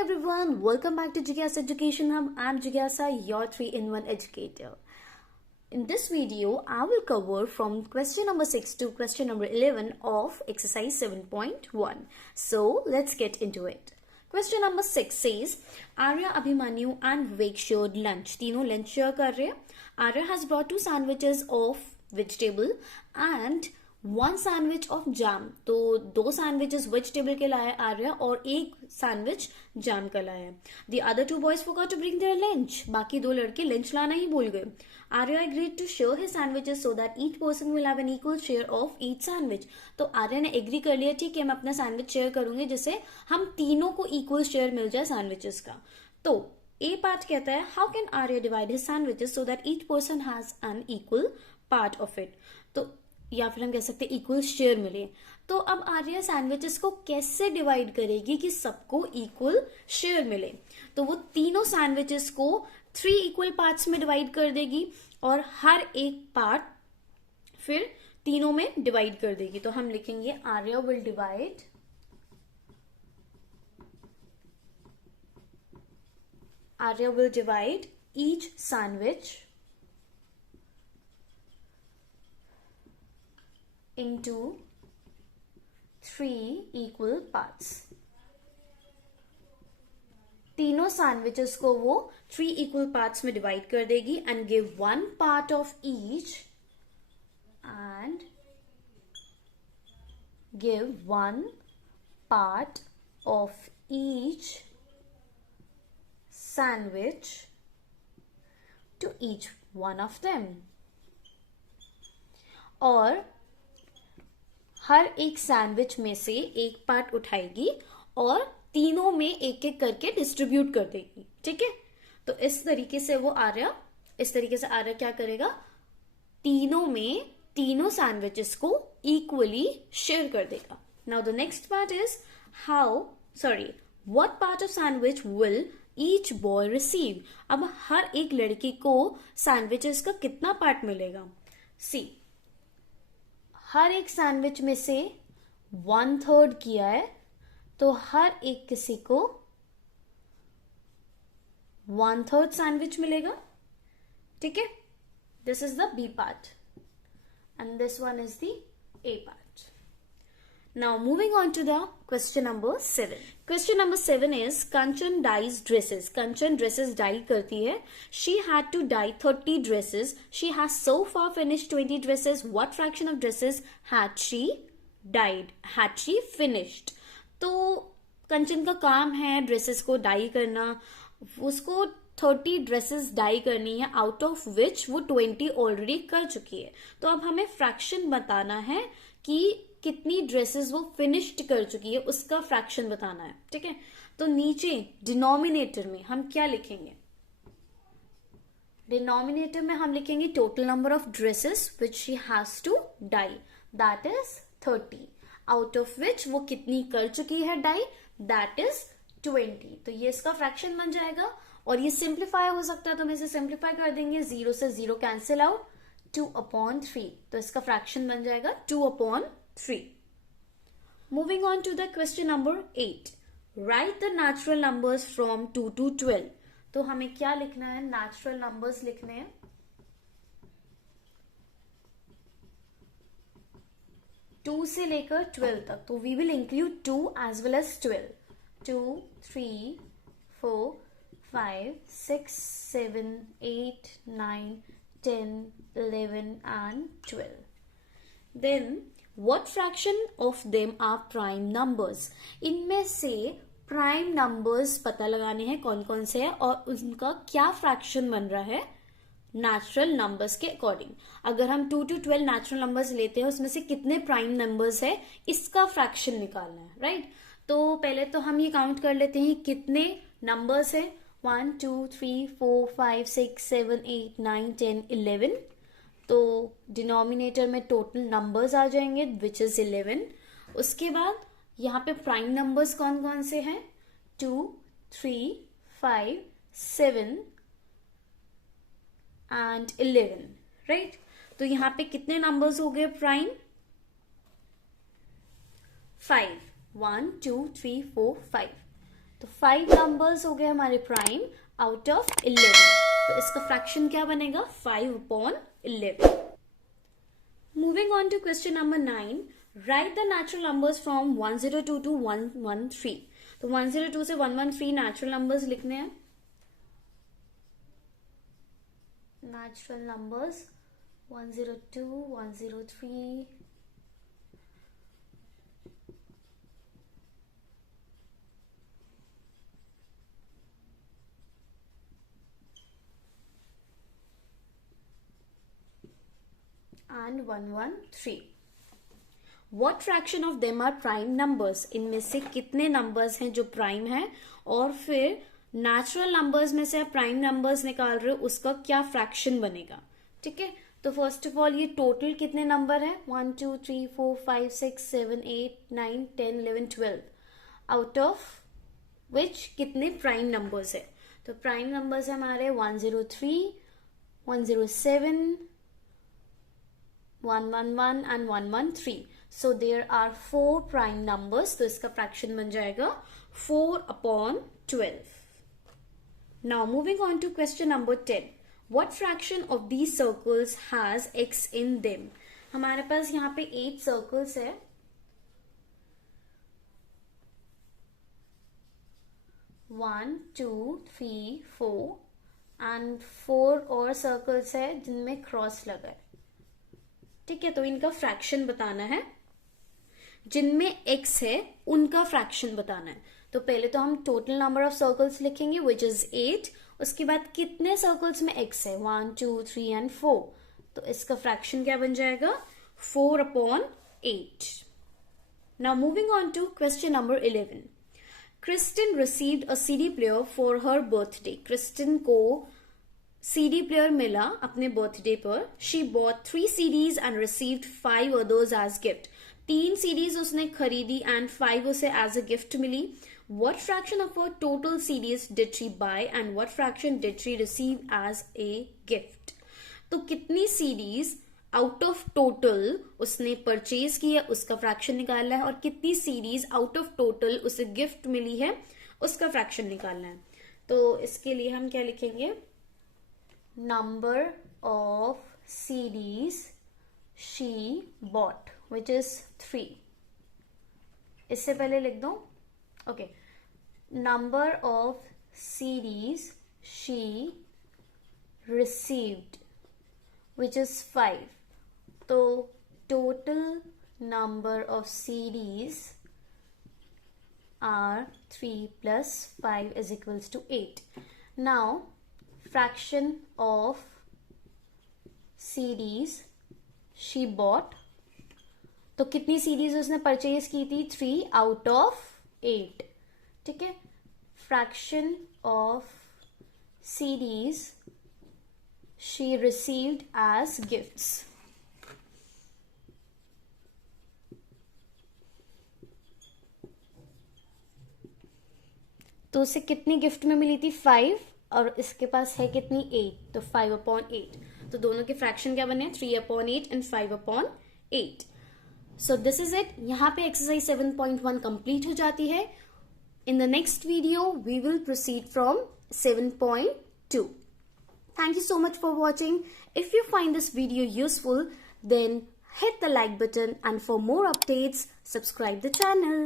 everyone, welcome back to Jigyasa Education Hub. I'm Jigyasa, your 3-in-1 educator. In this video, I will cover from question number 6 to question number 11 of exercise 7.1. So, let's get into it. Question number 6 says, Arya, Abhimanyu and Vivek shared lunch. तीनों lunch share कर रहे हैं. Arya has brought 2 sandwiches of vegetable and 1 sandwich of jam. तो 2 sandwiches vegetable के लाया आर्या और 1 sandwich jam का लाया. The other 2 boys forgot to bring their lunch. बाकी 2 लड़के lunch लाना ही भूल गए. Arya agreed to share his sandwiches so that each person will have an equal share of each sandwich. तो आर्या ने एग्री कर लिया, ठीक है मैं अपना सैंडविच शेयर करूंगी जिससे हम तीनों को इक्वल शेयर मिल जाए सैंडविचेस का. तो ए पार्ट कहता है how can Arya divide his sandwiches so that each person has an equal part of it. तो या फिर हम कह सकते हैं इक्वल शेयर मिले. तो अब आर्या सैंडविचेस को कैसे डिवाइड करेगी कि सबको इक्वल शेयर मिले. तो वो तीनों सैंडविचेस को 3 इक्वल पार्ट्स में डिवाइड कर देगी और हर एक पार्ट फिर तीनों में डिवाइड कर देगी. तो हम लिखेंगे Arya will divide each sandwich into 3 equal parts. तीनों सैंडविचेस को वो 3 इक्वल पार्ट्स में डिवाइड कर देगी and give 1 part of each and give 1 part of each sandwich to each one of them. और हर एक सैंडविच में से एक पार्ट उठाएगी और तीनों में एक एक करके डिस्ट्रीब्यूट कर देगी. ठीक है, तो इस तरीके से आर्या क्या करेगा, तीनों सैंडविचेस को इक्वली शेयर कर देगा. Now the next part is what part of sandwich will each boy receive. अब हर एक लड़की को सैंडविचेस का कितना पार्ट मिलेगा. सी, हर एक सैंडविच में से 1/3 किया है तो हर एक किसी को 1/3 सैंडविच मिलेगा. ठीक है, this is the B part and this one is the A part. Now moving on to the question number 7. Question number 7 is Kanchan dyes dresses. Kanchan dresses dye करती है. She had to dye 30 dresses. She has so far finished 20 dresses. What fraction of dresses had she finished. तो कंचन का काम है dresses को die करना. उसको 30 dresses die करनी है आउट ऑफ विच वो 20 ऑलरेडी कर चुकी है. तो अब हमें फ्रैक्शन बताना है कि कितनी ड्रेसेस वो फिनिश्ड कर चुकी है, उसका फ्रैक्शन बताना है. ठीक है, तो नीचे डिनोमिनेटर में हम क्या लिखेंगे. डिनोमिनेटर में हम लिखेंगे total number of dresses which she has to dye, that is 30, out of which वो कितनी कर चुकी है डाई, दैट इज 20. तो ये इसका फ्रैक्शन बन जाएगा और ये सिंप्लीफाई हो सकता है तो हम इसे सिंप्लीफाई कर देंगे. 0 से 0 कैंसिल आउट, 2/3. तो इसका फ्रैक्शन बन जाएगा 2/3. Moving on to the question number 8. Write the natural numbers from 2 to 12. तो हमें क्या लिखना है, नेचुरल नंबर्स लिखने हैं. 2 से लेकर 12 तक. तो we will include 2 as well as 12. 2, 3, 4, 5, 6, 7, 8, 9, 10, 11 and 12. Then what fraction of them are prime numbers. इनमें से प्राइम नंबर्स पता लगाने हैं कौन कौन से हैं और उनका क्या फ्रैक्शन बन रहा है नेचुरल नंबर्स के अकॉर्डिंग. अगर हम 2 to 12 नेचुरल नंबर्स लेते हैं उसमें से कितने प्राइम नंबर्स है इसका फ्रैक्शन निकालना है. राइट, तो पहले तो हम ये काउंट कर लेते हैं कितने नंबर्स है. 1, 2, 3, 4, 5, 6, 7, 8, 9, 10, 11. तो डिनोमिनेटर में टोटल नंबर्स आ जाएंगे विच इज 11. उसके बाद यहाँ पे प्राइम नंबर्स कौन कौन से हैं, 2, 3, 5, 7 एंड 11. राइट, तो यहाँ पे कितने नंबर्स हो गए प्राइम, 5. 1 2 3 4 5. तो 5 नंबर्स हो गए हमारे प्राइम आउट ऑफ 11, तो इसका फ्रैक्शन क्या बनेगा 5/11। Moving on to question number 9, write the natural numbers from 102 to 113। तो 102 से 113 नेचुरल नंबर्स लिखने हैं। Natural numbers 102, 103, and 113। What fraction of them are prime numbers? इनमें से कितने नंबर्स हैं जो प्राइम हैं, और फिर नेचुरल नंबर्स में से प्राइम नंबर्स निकाल रहे हो, उसका क्या फ्रैक्शन बनेगा। ठीक है, तो फर्स्ट ऑफ ऑल ये टोटल कितने नंबर है 1 2 3 4 5 6 7 8 9 10 11 12, आउट ऑफ विच कितने प्राइम नंबर्स है। तो प्राइम नंबर्स है हमारे 103, 107, 111 and 113। So there are 4 prime numbers, तो इसका फ्रैक्शन बन जाएगा 4/12। Now moving on to question number 10, what fraction of these circles has x in them? हमारे पास यहाँ पे 8 सर्कल्स है, 1 2 3 4 एंड 4 और सर्कल्स है जिनमें क्रॉस लगा है। ठीक है, तो इनका फ्रैक्शन बताना है, जिनमें x है उनका फ्रैक्शन बताना है। तो पहले तो हम टोटल नंबर ऑफ सर्कल्स लिखेंगे विच इज 8, उसके बाद कितने सर्कल्स में x है 1 2 3 एंड 4, तो इसका फ्रैक्शन क्या बन जाएगा 4/8। Now moving on to question number 11, Kristin received a CD player for her birthday. Kristin को CD प्लेयर मिला अपने बर्थडे पर। She bought 3 CDs and received 5 others as gift. 3 CDs उसने खरीदी एंड 5 उसे एज अ गिफ्ट मिली। What fraction of her total CDs did she buy and what fraction did she receive as a gift? तो कितनी CDs out of total उसने purchase की है उसका फ्रैक्शन निकालना है, और कितनी CDs आउट ऑफ टोटल उसे गिफ्ट मिली है उसका फ्रैक्शन निकालना है। तो इसके लिए हम क्या लिखेंगे, number of CDs she bought which is 3। इससे पहले लिख दो okay, number of CDs she received which is 5। तो total number of CDs are 3 plus 5 is equals to 8। Now fraction of CDs she bought, तो कितनी CDs उसने purchase की थी 3 आउट ऑफ 8। ठीक है, fraction of CDs she received as gifts, तो उसे कितनी गिफ्ट में मिली थी 5, और इसके पास है कितनी 8, तो 5/8। तो दोनों के फ्रैक्शन क्या बने 3/8 and 5/8। So this is it. यहाँ पे एक्सरसाइज 7.1 कंप्लीट हो जाती है। In the next video we will proceed from 7.2। Thank you so much for watching. If you find this video useful, then hit the like button, and for more updates, subscribe the channel.